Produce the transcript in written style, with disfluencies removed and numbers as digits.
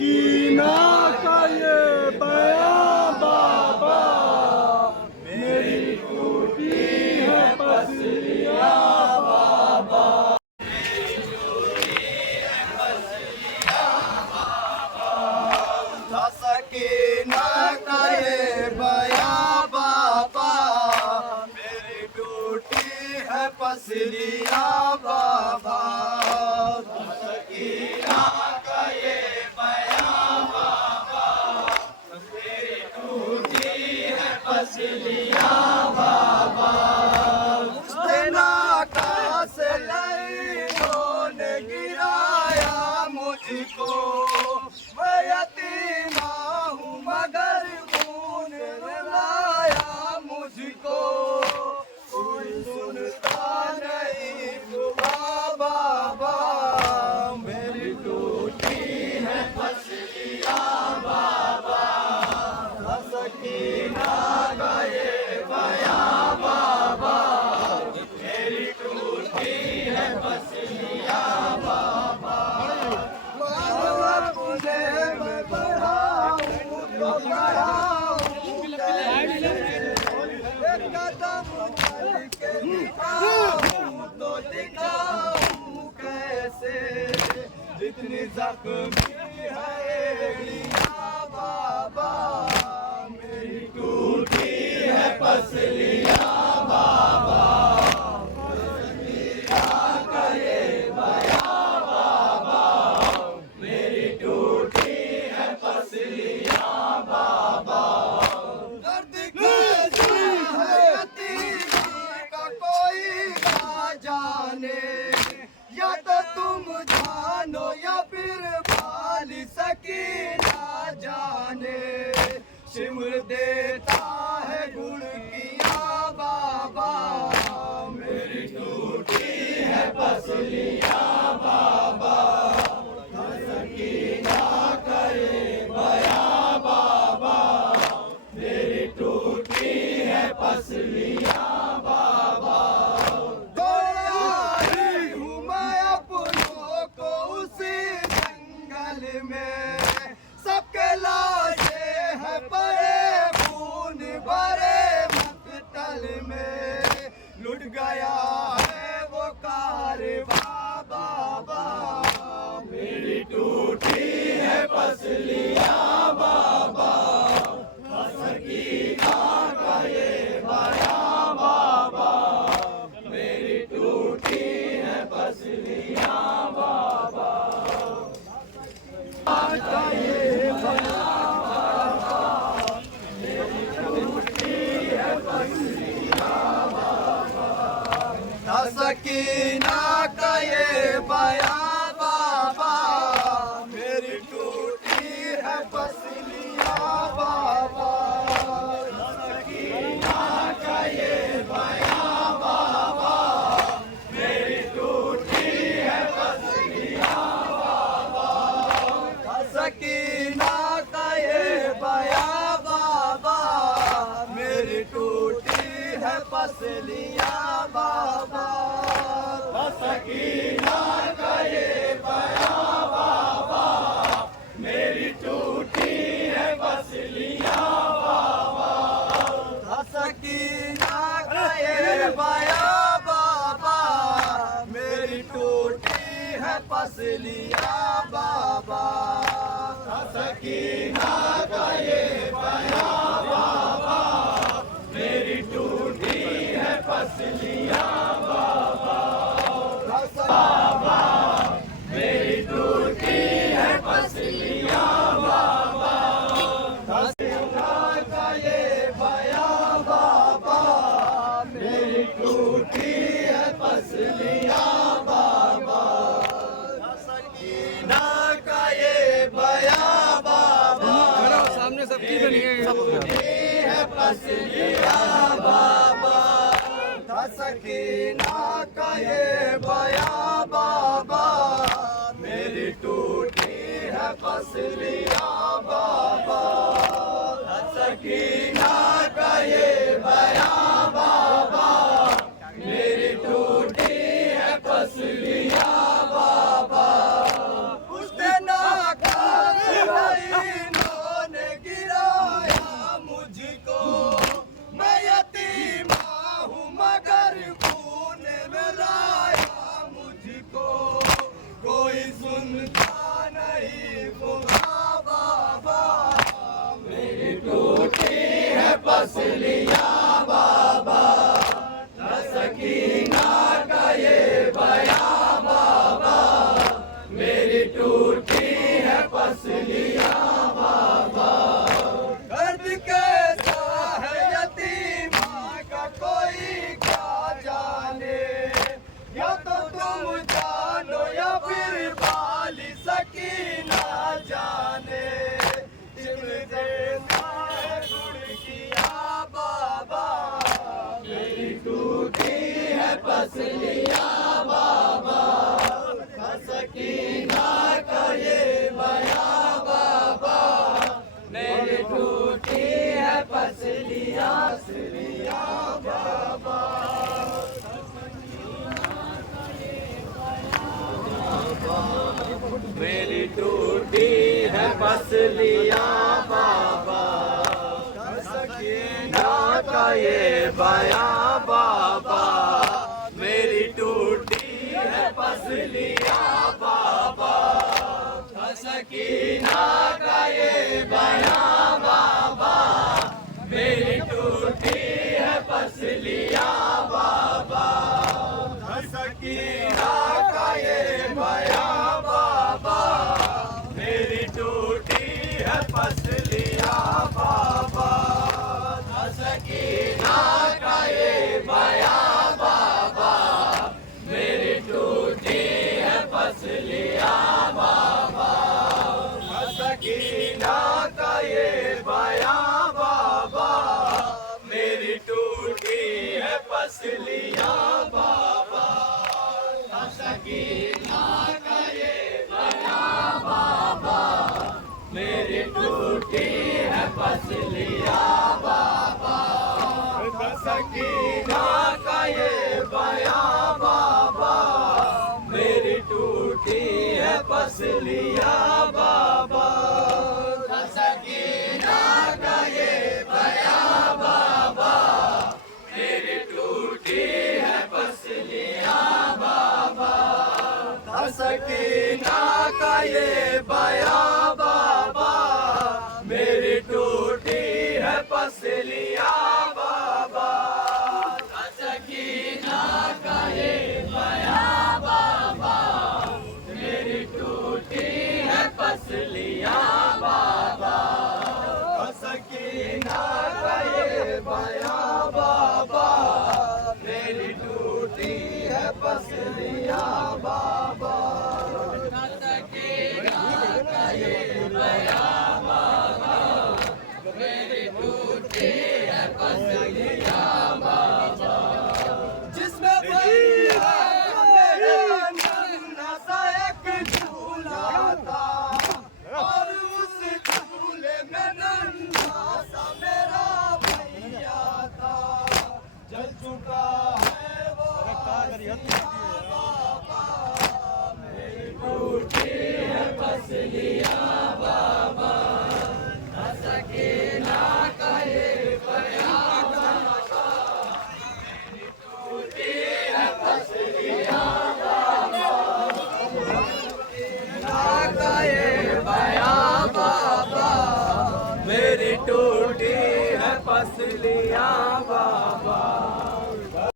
सकीना का ये बयां बाबा, मेरी टूटी है पसलियां बाबा। सकीना का ये बयां बाबा, मेरी टूटी है पसलियां बाबा। सकीना का ये बयां बाबा, मेरी टूटी है पसलियां बाबा। उसने नाका से इन्होंने गिराया मुझको, मैं यतीमा हूँ मगर खून लाया मुझको। कोई सुनता नहीं दुआ बाबा, मेरी टूटी है पसलियां बाबा। सकीना का ये बयां बाबा, मेरी टूटी है पसलियां बाबा। अपने मैं बढ़ाऊं तो बढ़ाऊं कैसे, एक कदम चल के दिखाऊं तो दिखाऊं कैसे। जितनी जख्मी है एड़ियां बाबा, मेरी टूटी है पसलियां बाबा। का ये बयां बाबा, मेरी टूटी है पसलियां बाबा। दर्द कैसा है यतीमी का कोई ना जाने, या तो तुम जानो या फिर भाली सकीना जाने। शिमर देता है गुड़ किया बाबा, मेरी टूटी है पसलियां बाबा। सकीना का ये बयां बाबा, मेरी टूटी है पसलियां बाबा। आई हूँ मैं अपनों को उसी जंगल में, सबके लाशे है पड़े खून भरे मकतल में। लुट गया है वो कारवां बाबा, मेरी टूटी है पसलियां बाबा। सकीना का ये बयां बाबा, मेरी टूटी है पसलियां बाबा। का ये बयां बाबा, मेरी टूटी है पसलियां बाबा। सकीना का ये बयां बाबा, मेरी टूटी है पसलियां बाबा। सकीना का ये बयां बाबा, मेरी टूटी है पसलियां बाबा। सकीना का ये बयां बाबा, मेरी टूटी है पसलियां बाबा। सकीना का ये बयां बाबा, मेरी टूटी है पसलियां बाबा। सकीना का ये बयां बाबा, मेरी टूटी है पसलियां बाबा। सकीना का ये बयां बाबा, मेरी टूटी है पसलियां बाबा। बाबा, मेरी टूटी है पसलियां बाबा। सकीना का ये बयां बाबा, मेरी टूटी है पसलियां बाबा। सकीना का ये बयां बाबा, सामने सबकी टूटी है पसलियां बाबा। सकीना का ये बयां बाबा, मेरी टूटी है पसलियां बाबा। सकीना का ये बयां बाबा, मेरी टूटी है पसलियां बाबा। उसने नाका पर खून में लाया मुझको, कोई सुनता नहीं बुआ बाबा। मेरी टूटी है पसलियां बाबा, न सकीना का ये बयां बाबा। मेरी टूटी है पसलियां बाबा। दर्द कैसा है यतीमा का कोई क्या जाने, या तो तुम जानो या फिर बाली सकीना जाने। चिमटे है गुड़किया बाबा, मेरी टूटी है पसलियां बाबा। सकीना का ये बयां बाबा, मेरी टूटी है पसलियां बाबा। मेरी टूटी है पसलियां बाबा, सकीना का ये बयां बाबा। मेरी टूटी है पसलियां बाबा, सकीना का ये बयां बाबा। मेरी टूटी है पसलियां बाबा, सकीना का ये बयां बाबा। मेरी टूटी है पसलियां बाबा, सकीना का ये बयां बाबा। मेरी टूटी है पसलियां बाबा, सकीना का ये बयां बाबा। मेरी टूटी है पसलियां बाबा, सकीना का ये बयां बाबा। मेरी टूटी है पसलियां बाबा, सकीना का ये बयां बाबा। मेरी टूटी है पसलियां बाबा, सकीना का ये बयां बाबा। मेरी टूटी है पसलियां बाबा, सकीना का ये बयां बाबा। मेरी टूटी है पसलियां बाबा, सकीना का ये बयां बाबा। मेरी टूटी है पसलियां बाबा, सकीना का ये बयां बाबा। मेरी टूटी है पसलियां बाबा, सकीना का ये बयां बाबा। मेरी टूटी है पसलियां बाबा। जिसमें भैया मेरा नन्हा सा एक झूला था, और उस झूले में नन्हा सा मेरा भैया था। जल चुका है वो बाबा। मेरी टूटी है पसलियां बाबा, सकीना का ये बयां बाबा। मेरी टूटी है पसलियां बाबा, सकीना का ये बयां बाबा। मेरी टूटी है पसलियां बाबा।